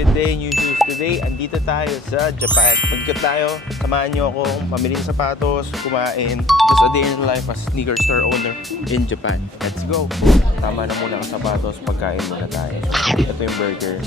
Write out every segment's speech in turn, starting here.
good day, new shoes today. Andito tayo sa Japan. Pagkat tayo, samahan nyo akong mamili ng sapatos, kumain. Just a day in life as sneaker store owner in Japan. Let's go! Tama na muna ang sapatos, pagkain muna tayo. Ito yung burger.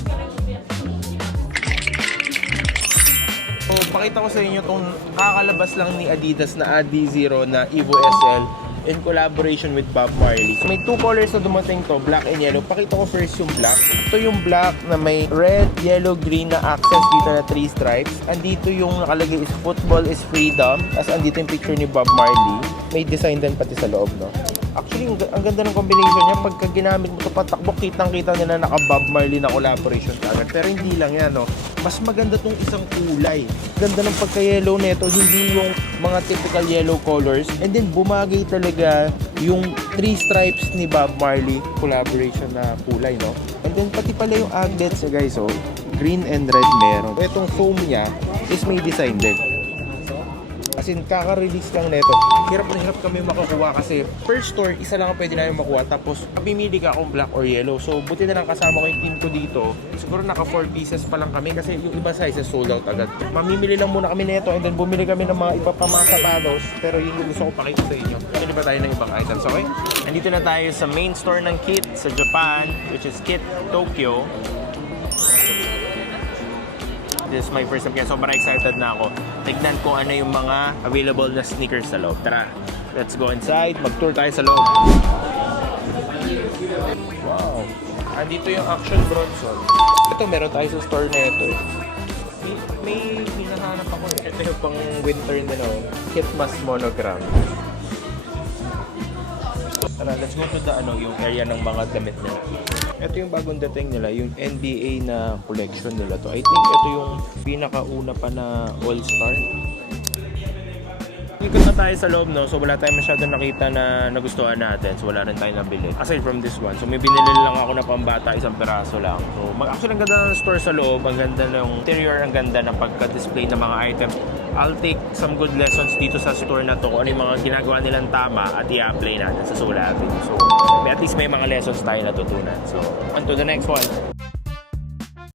So, pakita ko sa inyo itong kakalabas lang ni Adidas na Adizero na Evo SL in collaboration with Bob Marley. So, may two colors na dumating to, black and yellow. Pakita ko first yung black. Ito yung black na may red, yellow, green na accents dito na 3 stripes. Andito yung nakalagay is football is freedom. As andito yung picture ni Bob Marley. May design din pati sa loob, no? Actually, ang ganda ng combination niya. Pagka ginamit mo ito patakbo, kitang-kita nila naka Bob Marley na collaboration agad. Pero hindi lang yan, no? Mas maganda tong isang kulay. Ganda ng pagka-yellow nito, hindi yung mga typical yellow colors. And then bumagay talaga yung 3 stripes ni Bob Marley collaboration na kulay, no? And then pati pala yung aglets, guys, oh. Green and red meron. Itong foam niya is may design din. As in, kaka-release lang nito. Hirap na hirap kami makukuha kasi per store, isa lang ang pwede namin makuha. Tapos, pamimili ka kung black or yellow. So, buti na lang kasama ko yung team ko dito. Siguro naka 4 pieces pa lang kami kasi yung iba sizes sold out agad. Mamimili lang muna kami nito and then bumili kami ng mga iba pa mga sapatos. Pero yun yung gusto ko pakita sa inyo. Pili pa tayo ng ibang items, okay? Andito na tayo sa main store ng Kit sa Japan, which is Kit Tokyo. This is my first time kaya sobrang excited na ako. Tignan ko ano yung mga available na sneakers sa loob. Tara, let's go inside. Mag-tour tayo sa loob. Wow. Andito yung Action Bronson. Ito, meron tayo sa store na ito. May hinahanap ako eh. Ito yung pang winter na Kit Mas Monogram. Tara, let's go to the yung area ng mga damit nila. Ito yung bagong dating nila, yung NBA na collection nila to. I think ito yung pinakauna pa na All-Star. Ikot na tayo sa loob, no? So wala tayong masyadong nakita na nagustuhan natin. So wala rin tayong nabili. Aside from this one. So may binili lang ako na pambata, isang peraso lang. So actually ang ganda ng store sa loob. Ang ganda ng interior, ang ganda ng pagka-display ng mga items. I'll take some good lessons dito sa store na to kung ano yung mga ginagawa nilang tama at i-apply natin sa sulatin. So, at least may mga lessons tayo natutunan. So, on to the next one.